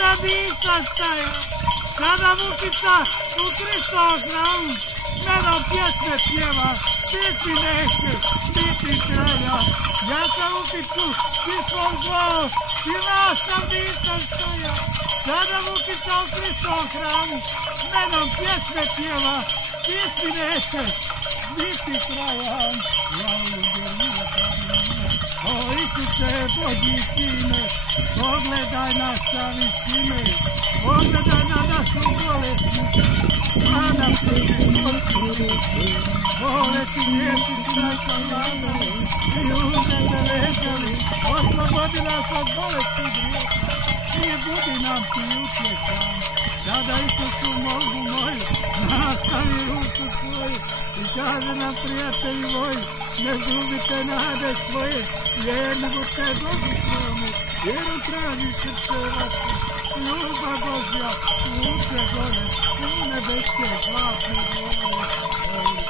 sam nisam stajao. Sada Vukica u Hristovom hramu menom pjesme pjeva, ti neće biti kraja. Ja sam Vukicu pismom zvao i nas sam nisam stajao. Sada Vukica u Hristovom hramu menom pjesme pjeva, ti neće biti kraja. Ja uđem o Isuse Božji sine, pogledaj naša visine, pogledaj na našu bolesnu, a na sebi potpuni. Bolesti liječiti naša vlada i uzete ležali, oslobodi nas od bolesti grijeha i budi nam ti utješan. Sada Isusu mogu moju, nastavi ruku svoju i kaže nam prijatelji moji, ne gubite nade svoje, jer ne budete Bogu svomu, jer utraži srce vaše, ljubav Božja, uče gore, u nebeske zlatne gore.